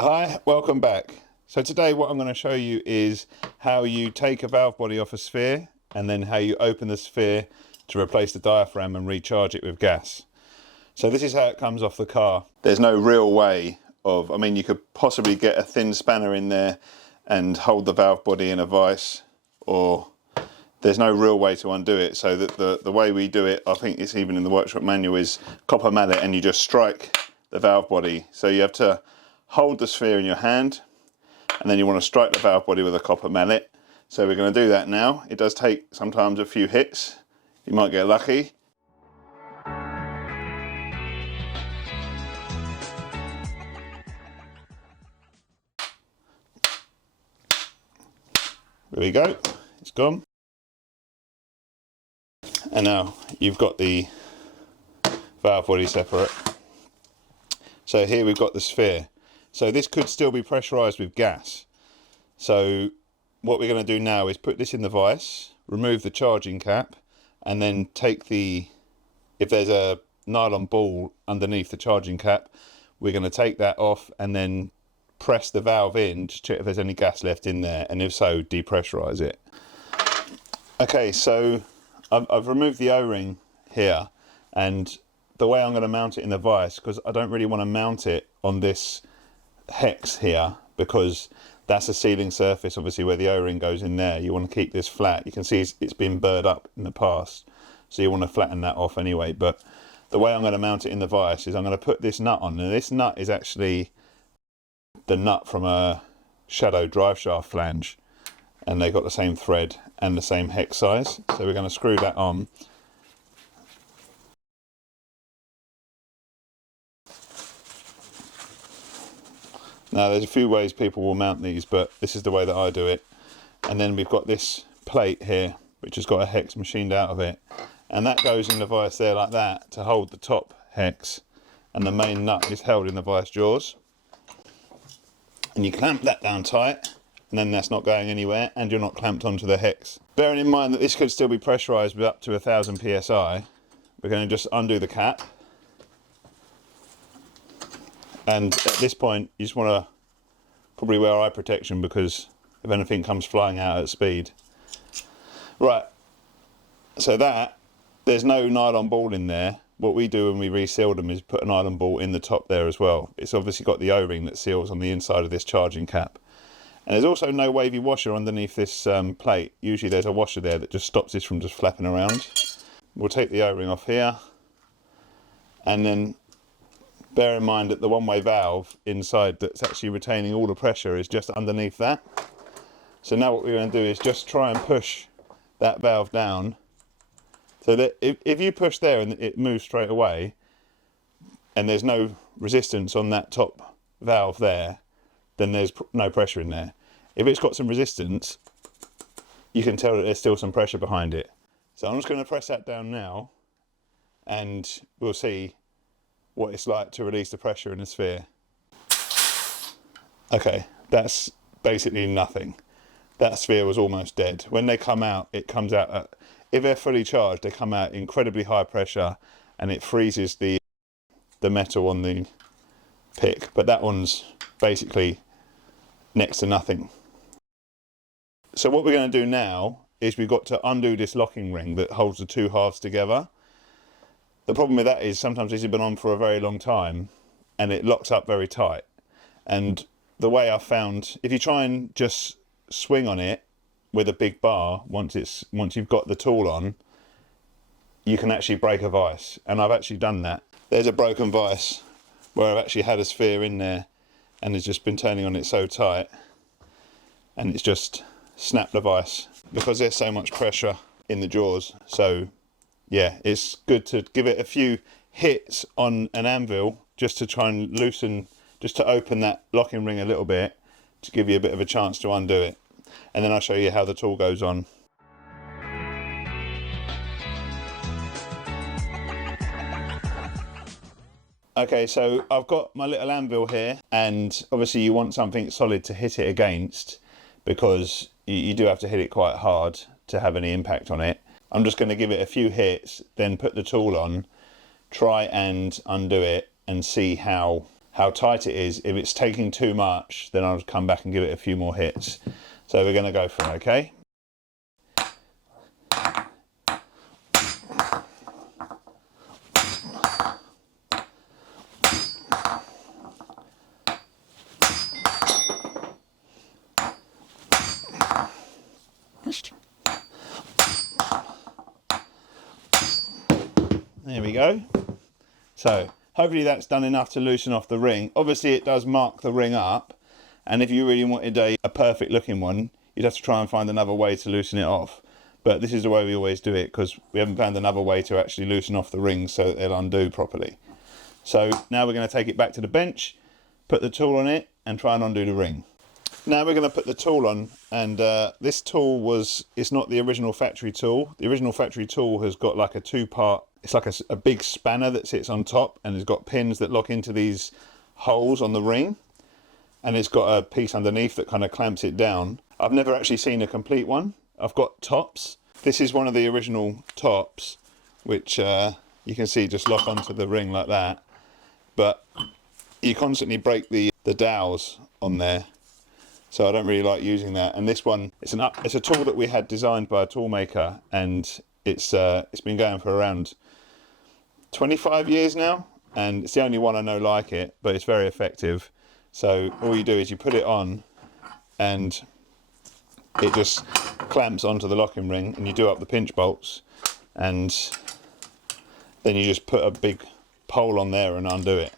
Hi, welcome back. So today what I'm going to show you is how you take a valve body off a sphere and then how you open the sphere to replace the diaphragm and recharge it with gas. So this is how it comes off the car. There's no real way of, you could possibly get a thin spanner in there and hold the valve body in a vise, or there's no real way to undo it. So that the way we do it, I think it's even in the workshop manual, is copper mallet, and you just strike the valve body. So you have to hold the sphere in your hand, and then you want to strike the valve body with a copper mallet. So we're going to do that now. It does take sometimes a few hits. You might get lucky. There we go, it's gone. And now you've got the valve body separate. So here we've got the sphere. So this could still be pressurized with gas. So what we're going to do now is put this in the vise, remove the charging cap, and then take if there's a nylon ball underneath the charging cap, we're going to take that off and then press the valve in to check if there's any gas left in there, and if so, depressurize it. Okay, so I've removed the O-ring here, and the way I'm going to mount it in the vise, because I don't really want to mount it on this hex here, because that's a sealing surface obviously where the O-ring goes in there. You want to keep this flat. You can see it's been burred up in the past, so you want to flatten that off anyway. But the way I'm going to mount it in the vise is I'm going to put this nut on, and this nut is actually the nut from a Shadow drive shaft flange, and they've got the same thread and the same hex size. So we're going to screw that on. Now there's a few ways people will mount these, but this is the way that I do it. And then we've got this plate here which has got a hex machined out of it, and that goes in the vise there like that to hold the top hex, and the main nut is held in the vise jaws. And you clamp that down tight, and then that's not going anywhere, and you're not clamped onto the hex. Bearing in mind that this could still be pressurized with up to 1000 psi, we're going to just undo the cap. And at this point, you just want to probably wear eye protection, because if anything comes flying out at speed. Right, so there's no nylon ball in there. What we do when we reseal them is put a nylon ball in the top there as well. It's obviously got the O-ring that seals on the inside of this charging cap. And there's also no wavy washer underneath this plate. Usually there's a washer there that just stops this from just flapping around. We'll take the O-ring off here, and then bear in mind that the one-way valve inside that's actually retaining all the pressure is just underneath that. So now what we're going to do is just try and push that valve down, so that if you push there and it moves straight away, and there's no resistance on that top valve there, then there's no pressure in there. If it's got some resistance, you can tell that there's still some pressure behind it. So I'm just going to press that down now, and we'll see what it's like to release the pressure in the sphere. Okay, that's basically nothing. That sphere was almost dead. When they come out, it comes out at, if they're fully charged, they come out incredibly high pressure, and it freezes the metal on the pick. But that one's basically next to nothing. So what we're going to do now is we've got to undo this locking ring that holds the two halves together. The problem with that is sometimes this has been on for a very long time and it locks up very tight. And the way I've found, if you try and just swing on it with a big bar, once you've got the tool on, you can actually break a vise. And I've actually done that. There's a broken vise where I've actually had a sphere in there, and it's just been turning on it so tight, and it's just snapped the vise because there's so much pressure in the jaws. So yeah, it's good to give it a few hits on an anvil just to try and loosen, just to open that locking ring a little bit, to give you a bit of a chance to undo it. And then I'll show you how the tool goes on. Okay, so I've got my little anvil here, and obviously you want something solid to hit it against, because you do have to hit it quite hard to have any impact on it. I'm just going to give it a few hits, then put the tool on, try and undo it, and see how how tight it is. If it's taking too much, then I'll come back and give it a few more hits. So we're going to go for it, okay? There we go. So hopefully that's done enough to loosen off the ring. Obviously it does mark the ring up, and if you really wanted a perfect looking one, you'd have to try and find another way to loosen it off. But this is the way we always do it, because we haven't found another way to actually loosen off the rings so that they'll undo properly. So now we're going to take it back to the bench, put the tool on it, and try and undo the ring. Now we're going to put the tool on, and this tool it's not the original factory tool. The original factory tool has got like a two-part, it's like a big spanner that sits on top, and has got pins that lock into these holes on the ring, and it's got a piece underneath that kind of clamps it down. I've never actually seen a complete one. I've got tops. This is one of the original tops, which you can see just lock onto the ring like that, but you constantly break the dowels on there. So I don't really like using that. And this one, it's a tool that we had designed by a tool maker, and it's been going for around 25 years now, and it's the only one I know like it, but it's very effective. So all you do is you put it on, and it just clamps onto the locking ring, and you do up the pinch bolts, and then you just put a big pole on there and undo it.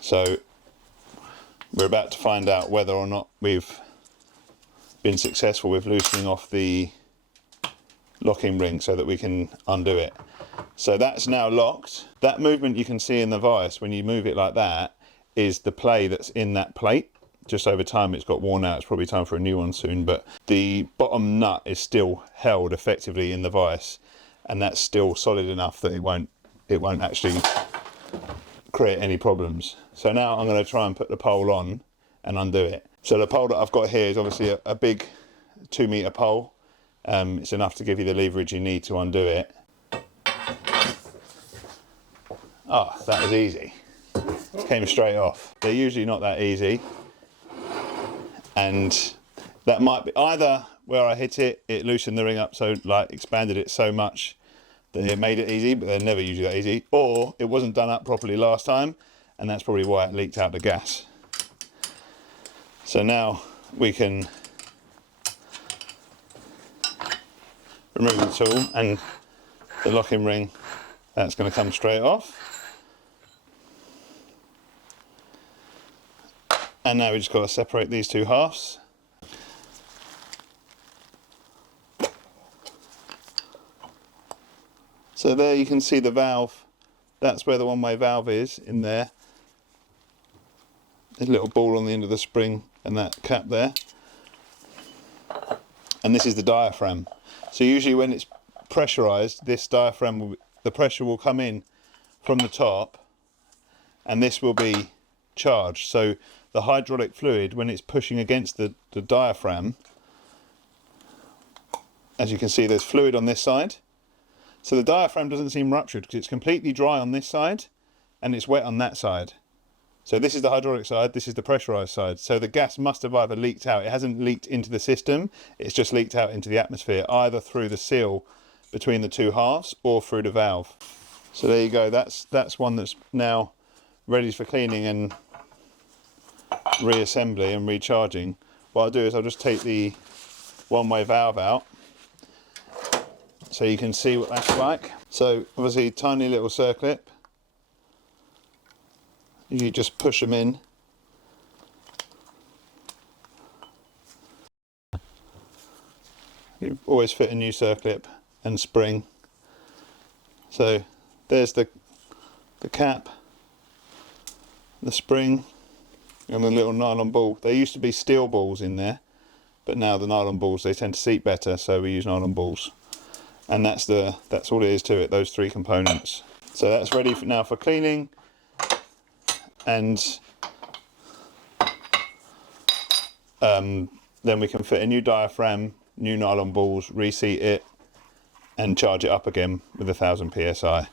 So we're about to find out whether or not we've been successful with loosening off the locking ring so that we can undo it. So that's now locked. That movement you can see in the vise when you move it like that is the play that's in that plate. Just over time it's got worn out. It's probably time for a new one soon, but the bottom nut is still held effectively in the vise, and that's still solid enough that it won't actually create any problems. So now I'm going to try and put the pole on and undo it. So the pole that I've got here is obviously a big 2 meter pole. It's enough to give you the leverage you need to undo it. Oh, that was easy. It came straight off. They're usually not that easy, and that might be either where I hit it, it loosened the ring up, so like expanded it so much that it made it easy, but they're never usually that easy, or it wasn't done up properly last time, and that's probably why it leaked out the gas. So now we can remove the tool, and the locking ring, that's going to come straight off. And now we just got to separate these two halves. So there you can see the valve. That's where the one-way valve is, in there. There's a little ball on the end of the spring and that cap there. And this is the diaphragm. So usually when it's pressurized, this diaphragm, the pressure will come in from the top, and this will be charged. So the hydraulic fluid, when it's pushing against the diaphragm, as you can see, there's fluid on this side. So the diaphragm doesn't seem ruptured because it's completely dry on this side and it's wet on that side. So this is the hydraulic side, this is the pressurized side. So the gas must have either leaked out. It hasn't leaked into the system, it's just leaked out into the atmosphere, either through the seal between the two halves or through the valve. So there you go, that's one that's now ready for cleaning and reassembly and recharging. What I'll do is I'll just take the one-way valve out so you can see what that's like. So obviously tiny little circlip, you just push them in. You always fit a new circlip and spring. So there's the cap, the spring, and the little nylon ball. There used to be steel balls in there, but now the nylon balls, they tend to seat better, so we use nylon balls. And that's all it is to it, those three components. So that's ready now for cleaning, and then we can fit a new diaphragm, new nylon balls, reseat it, and charge it up again with 1000 psi.